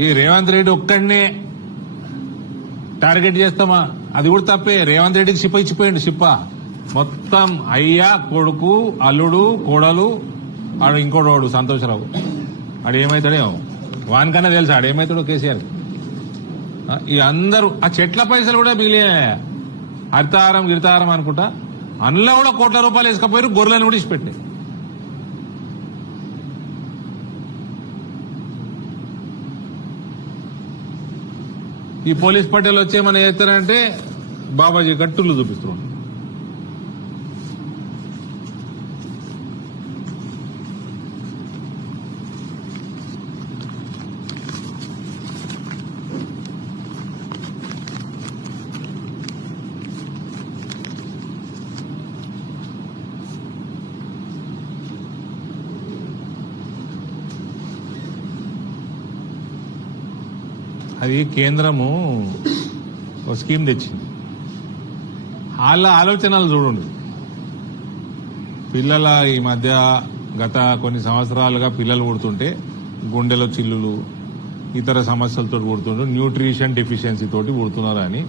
ఈ రేవంత్ రెడ్డి ఒక్కడినే టార్గెట్ చేస్తామా? అది కూడా తప్పే. రేవంత్ రెడ్డికి షిప్ప ఇచ్చిపోయింది. షిప్ప మొత్తం అయ్యా, కొడుకు, అల్లుడు, కోడలు, ఆడు ఇంకోడు సంతోషరావు. ఆడు ఏమవుతాడేమో వానికన్నా తెలుసు ఆడేమవుతాడో కేసీఆర్. ఈ అందరూ ఆ చెట్ల పైసలు కూడా మిగిలిన హరితారం గిరితారం అనుకుంటా అందులో కూడా కోట్ల రూపాయలు వేసుకపోయారు. గొర్రెలను కూడా ఇచ్చిపెట్టాయి. ఈ పోలీస్ పట్టేలు వచ్చి ఏమైనా చేస్తారంటే బాబాజీ గట్టులు చూపిస్తున్నాం. అది కేంద్రము ఒక స్కీమ్ తెచ్చింది. వాళ్ళ ఆలోచనలు చూడండి. పిల్లల ఈ మధ్య గత కొన్ని సంవత్సరాలుగా పిల్లలు పుడుతుంటే గుండెలో చిల్లులు, ఇతర సమస్యలతో పుడుతుండ్రు, న్యూట్రిషన్ డెఫిషియన్సీ తోటి పుడుతున్నారు అని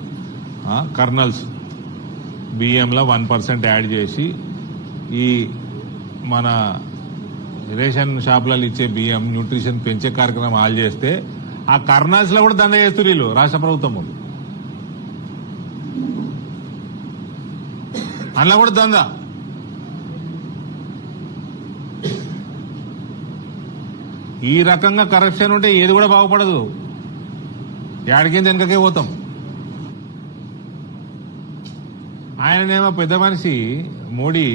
కర్నల్స్ బియ్యంలో 1% యాడ్ చేసి ఈ మన రేషన్ షాపులలో ఇచ్చే బియ్యం న్యూట్రిషన్ పెంచే కార్యక్రమం ఆల్ చేస్తే ఆ కర్నల్స్ లో కూడా దంద చేస్తారు వీళ్ళు. రాష్ట్ర ప్రభుత్వం అందులో కూడా దంద. ఈ రకంగా కరప్షన్ ఉంటే ఏది కూడా బాగుపడదు. ఏడికింద వెనకకే పోతాం. ఆయననేమో పెద్ద మనిషి మోడీ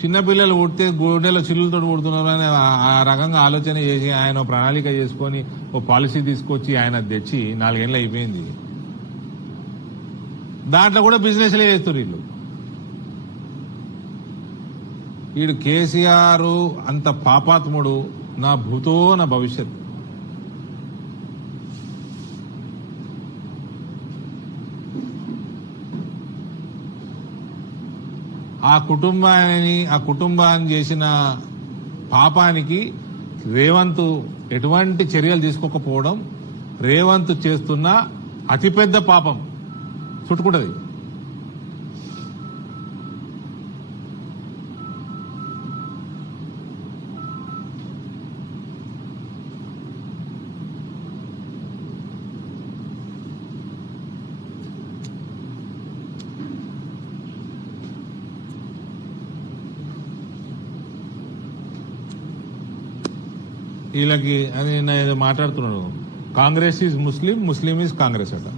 చిన్నపిల్లలు పుడితే గుండెలో చిల్లులతో పుడుతున్నారు అని ఆ రకంగా ఆలోచన చేసి ఆయన ప్రణాళిక చేసుకుని ఓ పాలసీ తీసుకొచ్చి ఆయన తెచ్చి 4 ఏళ్ళు అయిపోయింది. దాంట్లో కూడా బిజినెస్లే చేస్తారు వీళ్ళు. వీడు కేసీఆర్ అంత పాపాత్ముడు. నా భూతో నా భవిష్యత్. ఆ కుటుంబాన్ని చేసిన పాపానికి రేవంత్ ఎటువంటి చర్యలు తీసుకోకపోవడం రేవంత్ చేస్తున్న అతిపెద్ద పాపం చుట్టుకుంటది. వీళ్ళకి అది నేను ఏదో మాట్లాడుతున్నాడు. Congress is Muslim, Muslim is Congress అట.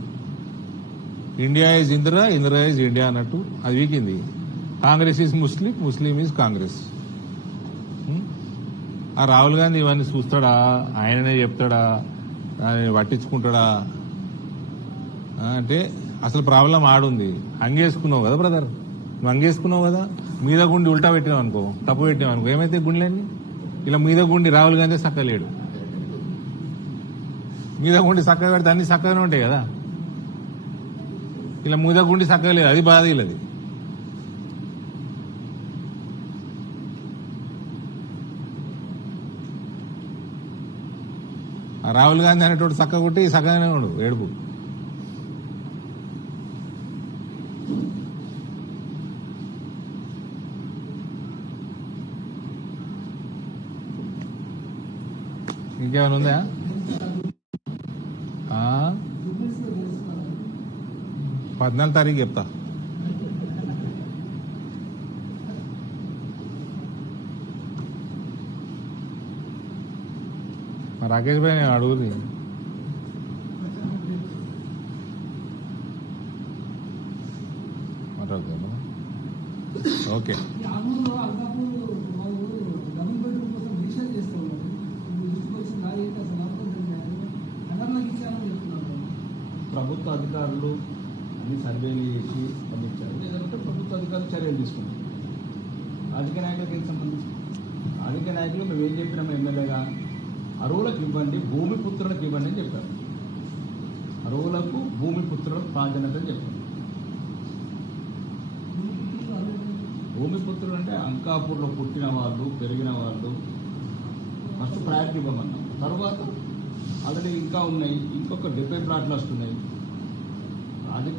India is Indira, Indira is India అన్నట్టు అది వీకింది. Congress is Muslim, Muslim is Congress. ఆ రాహుల్ గాంధీ ఇవన్నీ చూస్తాడా? ఆయననే చెప్తాడా? పట్టించుకుంటాడా? అంటే అసలు ప్రాబ్లం ఆడుంది. అంగేసుకున్నావు కదా బ్రదర్, నువ్వు అంగేసుకున్నావు కదా, మీద గుండి ఉల్టా పెట్టినావు అనుకో, తప్పు పెట్టినావు అనుకో, ఏమైతే గుండెలన్నీ ఇలా మీద గుండి రాహుల్ గాంధీ చక్కలేడు. మీద గుండి చక్కగా పెడితే అన్ని చక్కగానే ఉంటాయి కదా. ఇలా మీద గుండి చక్కగా లేదు, అది బాధ. ఇలాది రాహుల్ గాంధీ అనేటోడు చక్క కొట్టి చక్కగానే ఉండు ఏడుపు. ఇంకేమైనా ఉందా? 14 తారీఖు చెప్తా. రాకేష్ భాయ్ నేను అడుగుది. మాట్లాడుతున్నా. ఓకే. ప్రభుత్వ అధికారులు అన్ని సర్వేలు చేసి పంపించారు. లేదంటే ప్రభుత్వ అధికారులు చర్యలు తీసుకున్నారు. రాజకీయ నాయకులకు ఏం సంబంధించి? రాజకీయ నాయకులు మేము ఏం చెప్పినాము ఎమ్మెల్యేగా, అరువులకు ఇవ్వండి, భూమిపుత్రులకు ఇవ్వండి అని చెప్పారు. అరువులకు భూమిపుత్రులకు ప్రాధాన్యత అని చెప్పారు. భూమిపుత్రులు అంటే అంకాపూర్లో పుట్టిన వాళ్ళు, పెరిగిన వాళ్ళు ఫస్ట్ ప్రయారిటీ ఇవ్వమన్నాం. తర్వాత ఆల్రెడీ ఇంకా ఉన్నాయి, ఇంకొక 70 ప్లాట్లు వస్తున్నాయి. రాజకీయ